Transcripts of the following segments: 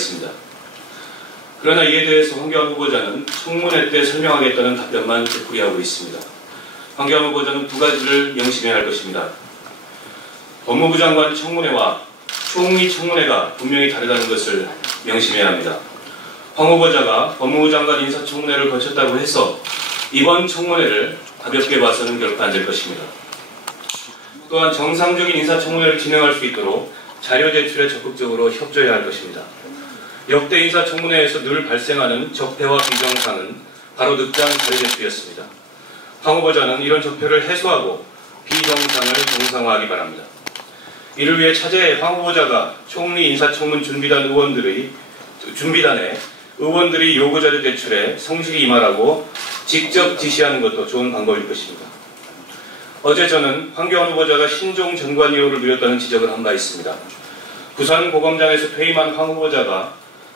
있습니다. 그러나 이에 대해서 황교안 후보자는 청문회 때 설명하겠다는 답변만 되풀이하고 있습니다. 황교안 후보자는 두 가지를 명심해야 할 것입니다. 법무부 장관 청문회와 총리 청문회가 분명히 다르다는 것을 명심해야 합니다. 황 후보자가 법무부 장관 인사청문회를 거쳤다고 해서 이번 청문회를 가볍게 봐서는 결코 안 될 것입니다. 또한 정상적인 인사청문회를 진행할 수 있도록 자료 제출에 적극적으로 협조해야 할 것입니다. 역대 인사청문회에서 늘 발생하는 적폐와 비정상은 바로 늑장 자료 제출이었습니다. 황 후보자는 이런 적폐를 해소하고 비정상을 정상화하기 바랍니다. 이를 위해 차제에 황 후보자가 총리 인사청문 준비단에 의원들이 요구자료 제출에 성실히 임하라고 직접 지시하는 것도 좋은 방법일 것입니다. 어제 저는 황교안 후보자가 신종 전관예우를 누렸다는 지적을 한 바 있습니다. 부산고검장에서 퇴임한 황 후보자가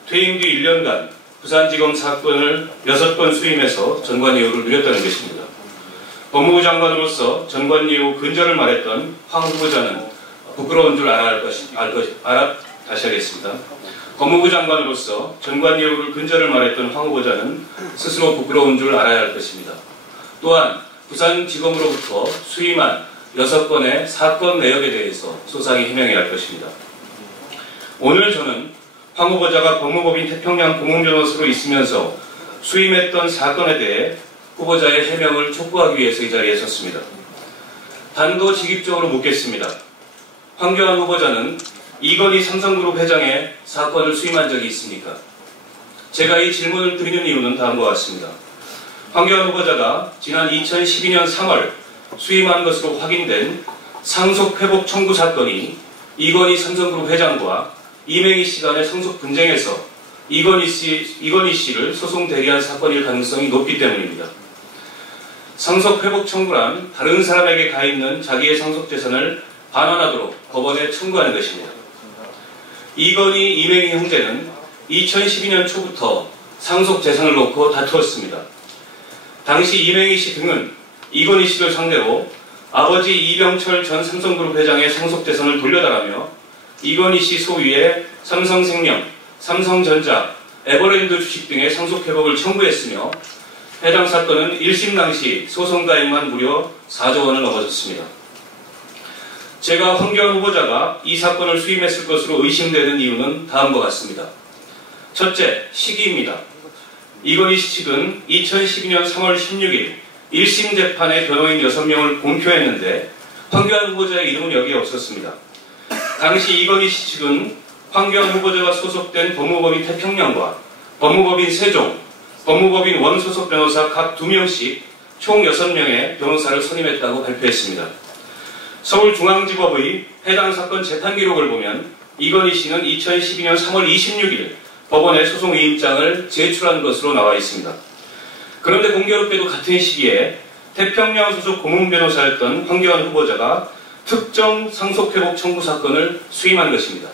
퇴임 뒤 1년간 부산지검 사건을 6건 수임해서 전관예우를 누렸다는 것입니다. 법무부 장관으로서 전관예우 근절을 말했던 황 후보자는 부끄러운 줄 다시 하겠습니다. 법무부 장관으로서 전관예우를 근절을 말했던 황 후보자는 스스로 부끄러운 줄 알아야 할 것입니다. 또한 부산지검으로부터 수임한 6건의 사건 내역에 대해서 소상히 해명해야 할 것입니다. 오늘 저는 황 후보자가 법무법인 태평양 고문변호사로 있으면서 수임했던 사건에 대해 후보자의 해명을 촉구하기 위해서 이 자리에 섰습니다. 단도직입적으로 묻겠습니다. 황교안 후보자는 이건희 삼성그룹 회장의 사건을 수임한 적이 있습니까? 제가 이 질문을 드리는 이유는 다음과 같습니다. 황교안 후보자가 지난 2012년 3월 수임한 것으로 확인된 상속회복 청구 사건이 이건희 삼성그룹 회장과 이명희 씨 간의 상속 분쟁에서 이건희 씨를 소송 대리한 사건일 가능성이 높기 때문입니다. 상속회복 청구란 다른 사람에게 가 있는 자기의 상속재산을 반환하도록 법원에 청구하는 것입니다. 이건희, 이명희 형제는 2012년 초부터 상속재산을 놓고 다투었습니다. 당시 이명희 씨 등은 이건희 씨를 상대로 아버지 이병철 전 삼성그룹 회장의 상속재산을 돌려달라며 이건희 씨 소유의 삼성생명, 삼성전자, 에버랜드 주식 등의 상속회복을 청구했으며 해당 사건은 1심 당시 소송가액만 무려 4조 원을 넘어섰습니다. 제가 황교안 후보자가 이 사건을 수임했을 것으로 의심되는 이유는 다음과 같습니다. 첫째, 시기입니다. 이건희 씨 측은 2012년 3월 16일 1심 재판에 변호인 6명을 공표했는데 황교안 후보자의 이름은 여기에 없었습니다. 당시 이건희 씨 측은 황교안 후보자가 소속된 법무법인 태평양과 법무법인 세종, 법무법인 원소속 변호사 각 2명씩 총 6명의 변호사를 선임했다고 발표했습니다. 서울중앙지법의 해당 사건 재판 기록을 보면 이건희 씨는 2012년 3월 26일 법원에 소송위임장을 제출한 것으로 나와 있습니다. 그런데 공교롭게도 같은 시기에 태평양 소속 고문변호사였던 황교안 후보자가 특정 상속회복 청구 사건을 수임한 것입니다.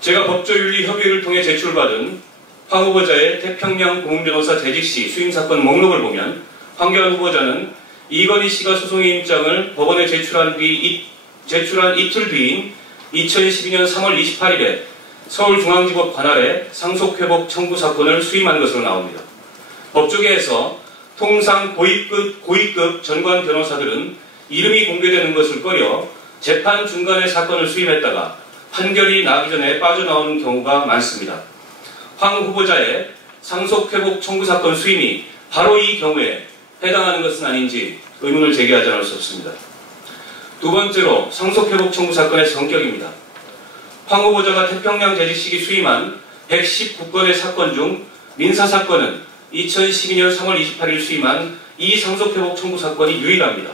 제가 법조윤리 협의회를 통해 제출받은 황 후보자의 태평양 고문변호사 재직 시 수임사건 목록을 보면 황교안 후보자는 이건희 씨가 소송위임장을 법원에 제출한 이틀 뒤인 2012년 3월 28일에 서울중앙지법 관할에 상속회복 청구 사건을 수임한 것으로 나옵니다. 법조계에서 통상 고위급 전관 변호사들은 이름이 공개되는 것을 꺼려 재판 중간에 사건을 수임했다가 판결이 나기 전에 빠져나오는 경우가 많습니다. 황 후보자의 상속회복 청구 사건 수임이 바로 이 경우에 해당하는 것은 아닌지 의문을 제기하지 않을 수 없습니다. 두 번째로 상속회복 청구 사건의 성격입니다. 황 후보자가 태평양 재직 시기 수임한 119건의 사건 중 민사사건은 2012년 3월 28일 수임한 이 상속회복 청구 사건이 유일합니다.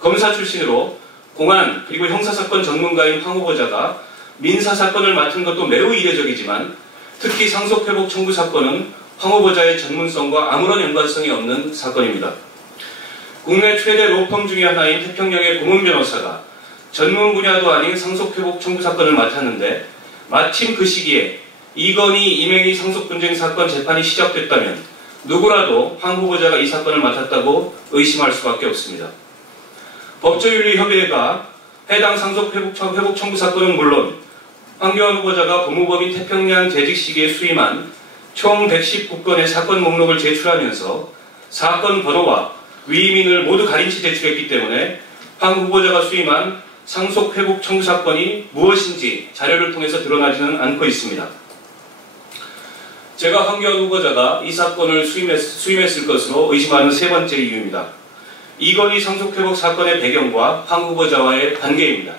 검사 출신으로 공안 그리고 형사사건 전문가인 황 후보자가 민사사건을 맡은 것도 매우 이례적이지만 특히 상속회복 청구 사건은 황 후보자의 전문성과 아무런 연관성이 없는 사건입니다. 국내 최대 로펌 중의 하나인 태평양의 고문변호사가 전문 분야도 아닌 상속회복 청구 사건을 맡았는데 마침 그 시기에 이건희, 이명희 상속분쟁 사건 재판이 시작됐다면 누구라도 황 후보자가 이 사건을 맡았다고 의심할 수밖에 없습니다. 법조윤리협의회가 해당 상속회복 청구 사건은 물론 황교안 후보자가 법무법인 태평양 재직 시기에 수임한 총 119건의 사건 목록을 제출하면서 사건 번호와 위임인을 모두 가린 채 제출했기 때문에 황 후보자가 수임한 상속회복 청구 사건이 무엇인지 자료를 통해서 드러나지는 않고 있습니다. 제가 황교안 후보자가 이 사건을 수임했을 것으로 의심하는 세 번째 이유입니다. 이건희 상속회복 사건의 배경과 황 후보자와의 관계입니다.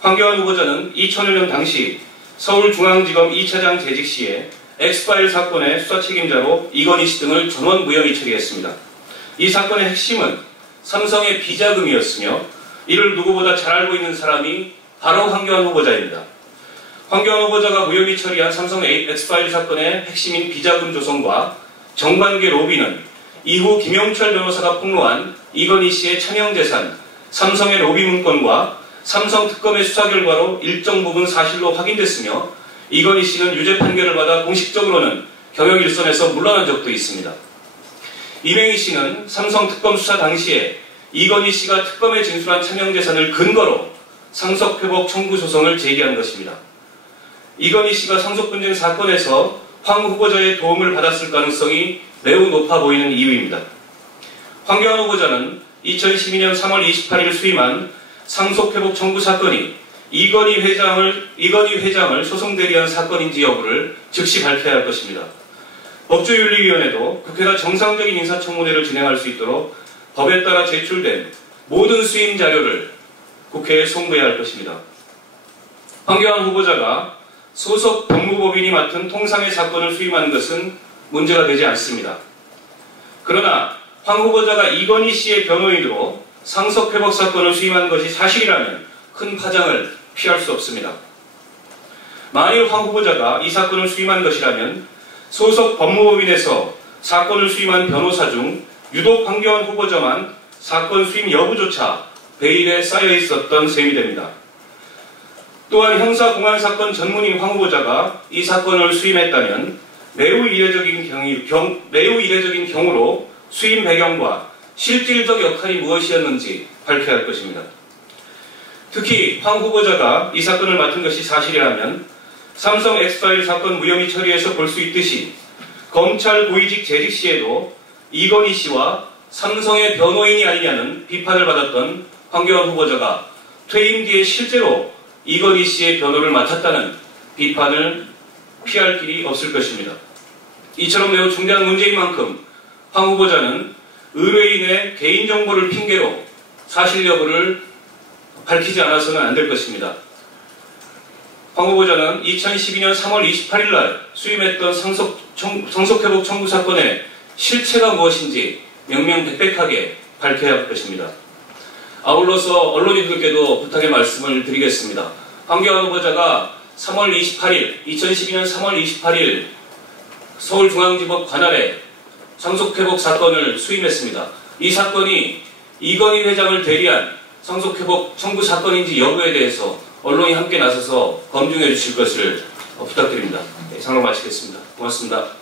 황교안 후보자는 2005년 당시 서울중앙지검 2차장 재직 시에 엑스파일 사건의 수사 책임자로 이건희 씨 등을 전원 무혐의 처리했습니다. 이 사건의 핵심은 삼성의 비자금이었으며 이를 누구보다 잘 알고 있는 사람이 바로 황교안 후보자입니다. 황교안 후보자가 무혐의 처리한 삼성 엑스파일 사건의 핵심인 비자금 조성과 정관계 로비는 이후 김영철 변호사가 폭로한 이건희 씨의 차명재산, 삼성의 로비 문건과 삼성 특검의 수사 결과로 일정 부분 사실로 확인됐으며 이건희 씨는 유죄 판결을 받아 공식적으로는 경영 일선에서 물러난 적도 있습니다. 이명희 씨는 삼성 특검 수사 당시에 이건희 씨가 특검에 진술한 차명재산을 근거로 상속회복 청구 소송을 제기한 것입니다. 이건희 씨가 상속분쟁 사건에서 황 후보자의 도움을 받았을 가능성이 매우 높아 보이는 이유입니다. 황교안 후보자는 2012년 3월 28일 수임한 상속회복 청구 사건이 이건희 회장을 소송 대리한 사건인지 여부를 즉시 밝혀야 할 것입니다. 법조윤리위원회도 국회가 정상적인 인사청문회를 진행할 수 있도록 법에 따라 제출된 모든 수임 자료를 국회에 송부해야 할 것입니다. 황교안 후보자가 소속 법무법인이 맡은 통상의 사건을 수임하는 것은 문제가 되지 않습니다. 그러나 황 후보자가 이건희 씨의 변호인으로 상속회복 사건을 수임한 것이 사실이라면 큰 파장을 피할 수 없습니다. 만일 황 후보자가 이 사건을 수임한 것이라면 소속 법무법인에서 사건을 수임한 변호사 중 유독 황교안 후보자만 사건 수임 여부조차 베일에 쌓여 있었던 셈이 됩니다. 또한 형사공안사건 전문인 황 후보자가 이 사건을 수임했다면 매우 이례적인 경우로 수임 배경과 실질적 역할이 무엇이었는지 밝혀야 할 것입니다. 특히 황 후보자가 이 사건을 맡은 것이 사실이라면 삼성 엑스파일 사건 무혐의 처리에서 볼 수 있듯이 검찰 고위직 재직 시에도 이건희 씨와 삼성의 변호인이 아니냐는 비판을 받았던 황교안 후보자가 퇴임 뒤에 실제로 이건희 씨의 변호를 맡았다는 비판을 피할 길이 없을 것입니다. 이처럼 매우 중대한 문제인 만큼 황 후보자는 의뢰인의 개인정보를 핑계로 사실 여부를 밝히지 않아서는 안 될 것입니다. 황 후보자는 2012년 3월 28일 날 수임했던 상속회복 청구 사건의 실체가 무엇인지 명명백백하게 밝혀야 할 것입니다. 아울러서 언론인들께도 부탁의 말씀을 드리겠습니다. 황교안 후보자가 2012년 3월 28일 서울중앙지법 관할에 상속회복 사건을 수임했습니다. 이 사건이 이건희 회장을 대리한 상속회복 청구 사건인지 여부에 대해서 언론이 함께 나서서 검증해 주실 것을 부탁드립니다. 네, 상담 마치겠습니다. 고맙습니다.